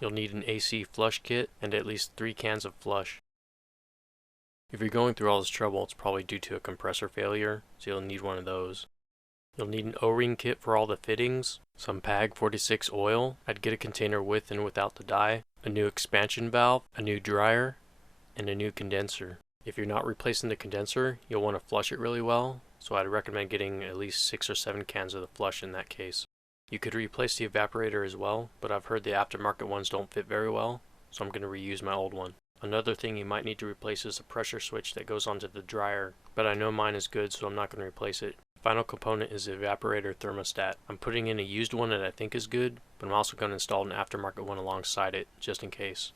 You'll need an AC flush kit and at least 3 cans of flush. If you're going through all this trouble, it's probably due to a compressor failure, so you'll need one of those. You'll need an O-ring kit for all the fittings, some PAG 46 oil, I'd get a container with and without the dye, a new expansion valve, a new dryer, and a new condenser. If you're not replacing the condenser, you'll want to flush it really well, so I'd recommend getting at least 6 or 7 cans of the flush in that case. You could replace the evaporator as well, but I've heard the aftermarket ones don't fit very well, so I'm going to reuse my old one. Another thing you might need to replace is the pressure switch that goes onto the dryer, but I know mine is good, so I'm not going to replace it. The final component is the evaporator thermostat. I'm putting in a used one that I think is good, but I'm also going to install an aftermarket one alongside it, just in case.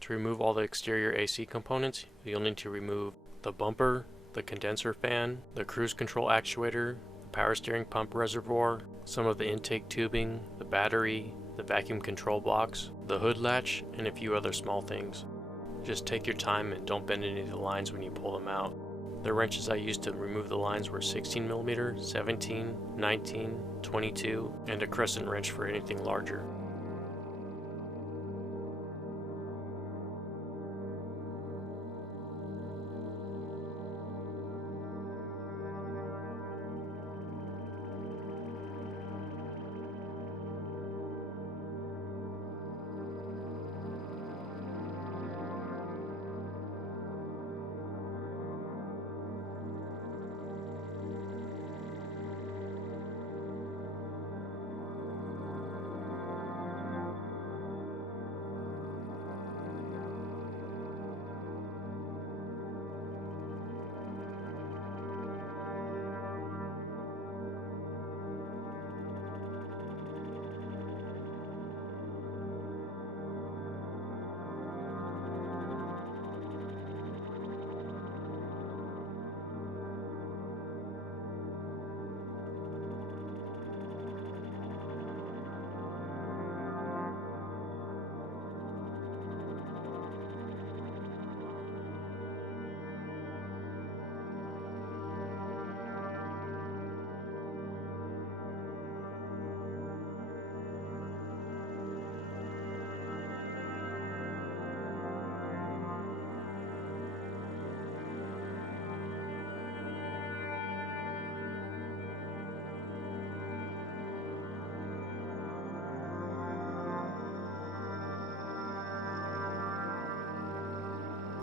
To remove all the exterior AC components, you'll need to remove the bumper, the condenser fan, the cruise control actuator, the power steering pump reservoir, some of the intake tubing, the battery, the vacuum control box, the hood latch, and a few other small things. Just take your time and don't bend any of the lines when you pull them out. The wrenches I used to remove the lines were 16mm, 17, 19, 22, and a crescent wrench for anything larger.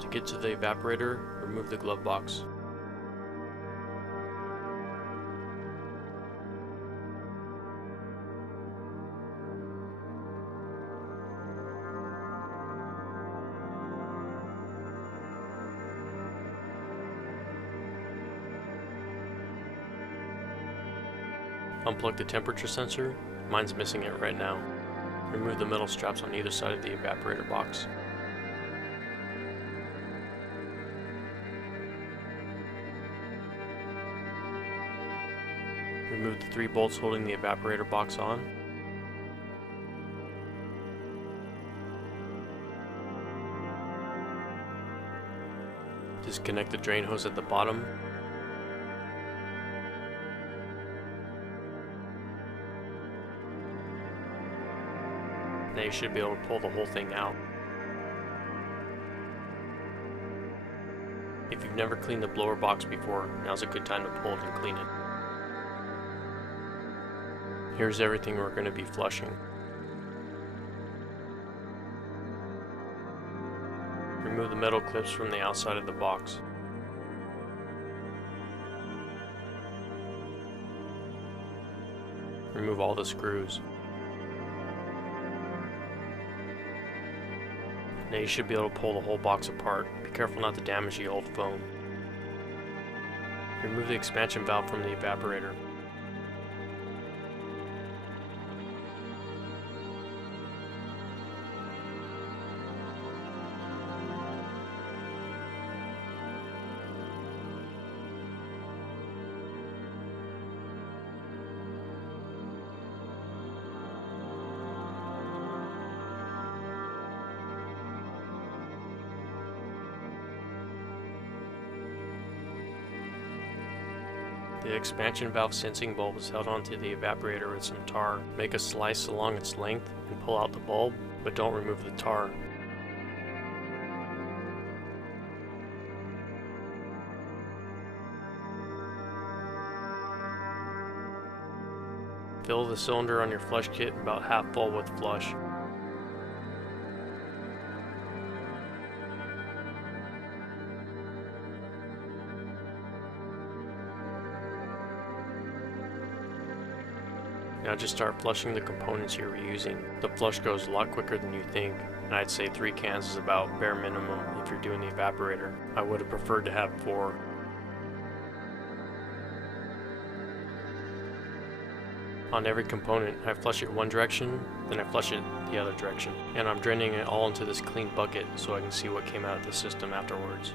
To get to the evaporator, remove the glove box. Unplug the temperature sensor. Mine's missing it right now. Remove the metal straps on either side of the evaporator box. Remove the 3 bolts holding the evaporator box on. Disconnect the drain hose at the bottom. Now you should be able to pull the whole thing out. If you've never cleaned the blower box before, now's a good time to pull it and clean it. Here's everything we're going to be flushing. Remove the metal clips from the outside of the box. Remove all the screws. Now you should be able to pull the whole box apart. Be careful not to damage the old foam. Remove the expansion valve from the evaporator. The expansion valve sensing bulb is held onto the evaporator with some tar. Make a slice along its length and pull out the bulb, but don't remove the tar. Fill the cylinder on your flush kit about half full with flush. Now just start flushing the components you're reusing. The flush goes a lot quicker than you think, and I'd say 3 cans is about bare minimum if you're doing the evaporator. I would have preferred to have 4. On every component, I flush it one direction, then I flush it the other direction. And I'm draining it all into this clean bucket so I can see what came out of the system afterwards.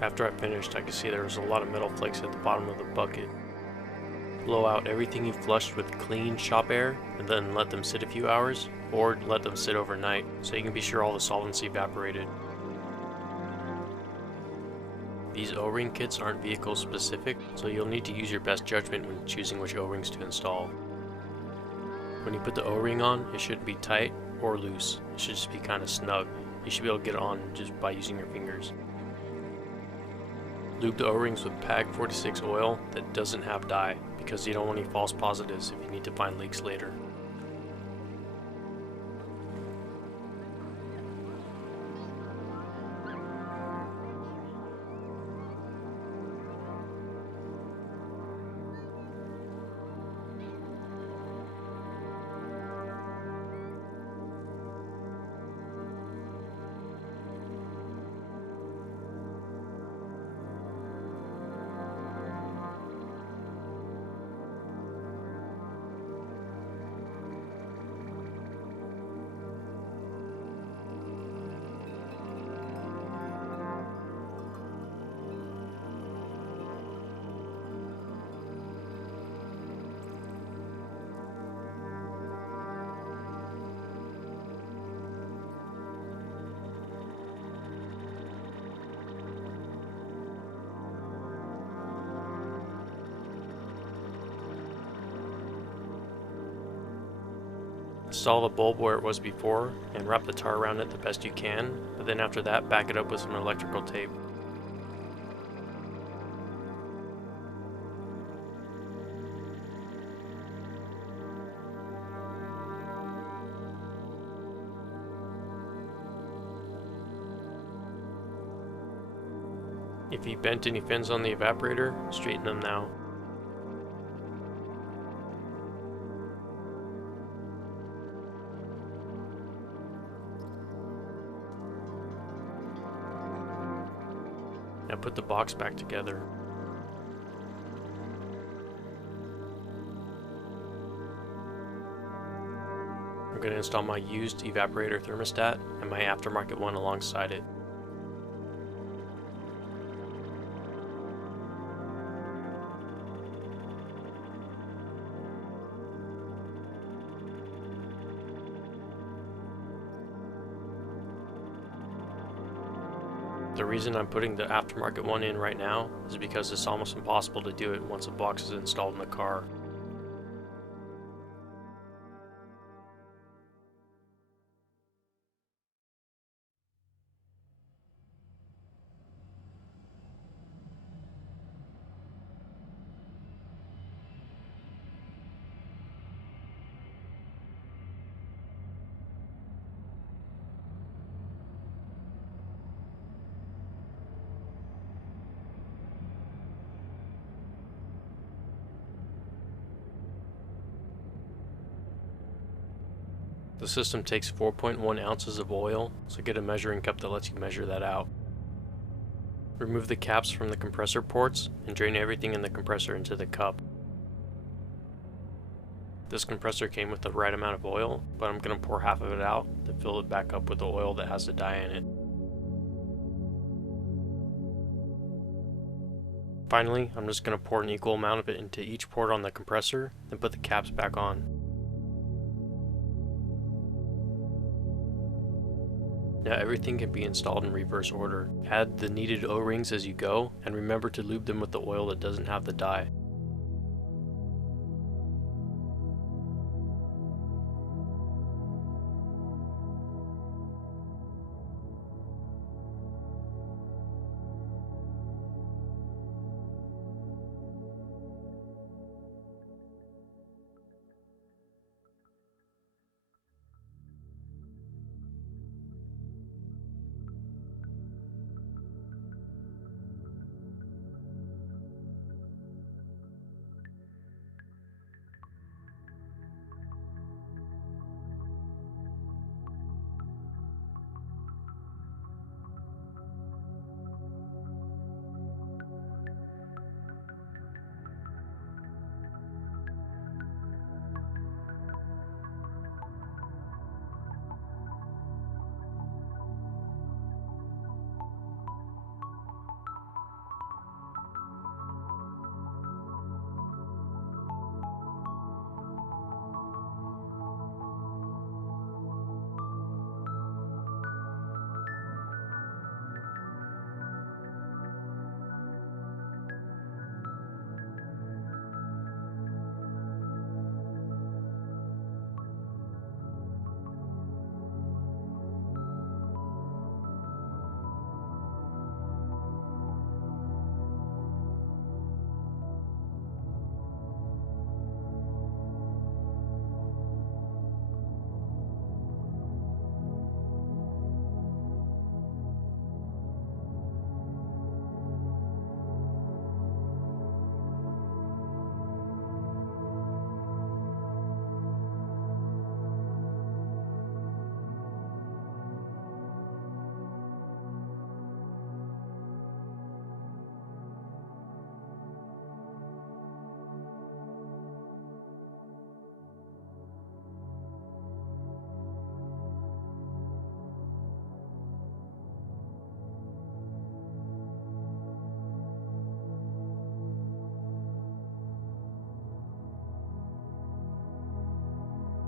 After I finished, I could see there was a lot of metal flakes at the bottom of the bucket. Blow out everything you flushed with clean shop air and then let them sit a few hours, or let them sit overnight so you can be sure all the solvents evaporated. These O-ring kits aren't vehicle specific, so you'll need to use your best judgment when choosing which O-rings to install. When you put the O-ring on, it shouldn't be tight or loose. It should just be kind of snug. You should be able to get it on just by using your fingers. Lube the O-rings with PAG 46 oil that doesn't have dye, because you don't want any false positives if you need to find leaks later. Install the bulb where it was before and wrap the tar around it the best you can, but then after that back it up with some electrical tape. If you bent any fins on the evaporator, straighten them now. Now put the box back together. I'm going to install my used evaporator thermostat and my aftermarket one alongside it. The reason I'm putting the aftermarket one in right now is because it's almost impossible to do it once the box is installed in the car. The system takes 4.1 ounces of oil, so get a measuring cup that lets you measure that out. Remove the caps from the compressor ports and drain everything in the compressor into the cup. This compressor came with the right amount of oil, but I'm going to pour half of it out to fill it back up with the oil that has the dye in it. Finally, I'm just going to pour an equal amount of it into each port on the compressor, then put the caps back on. Now everything can be installed in reverse order. Add the needed O-rings as you go, and remember to lube them with the oil that doesn't have the dye.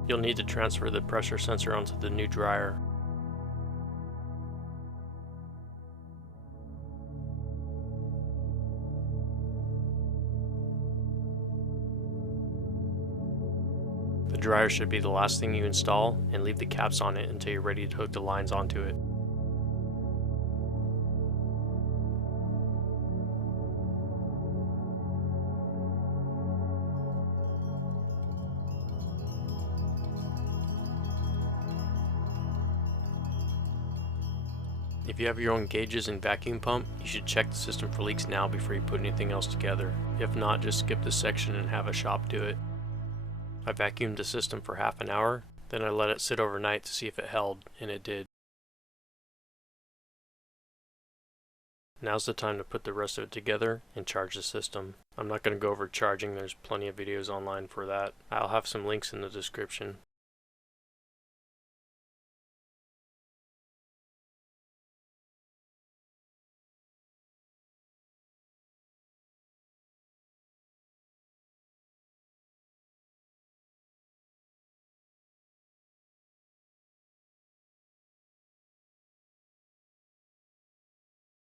You'll need to transfer the pressure sensor onto the new dryer. The dryer should be the last thing you install, and leave the caps on it until you're ready to hook the lines onto it. If you have your own gauges and vacuum pump, you should check the system for leaks now before you put anything else together. If not, just skip this section and have a shop do it. I vacuumed the system for half an hour, then I let it sit overnight to see if it held, and it did. Now's the time to put the rest of it together and charge the system. I'm not going to go over charging, there's plenty of videos online for that. I'll have some links in the description.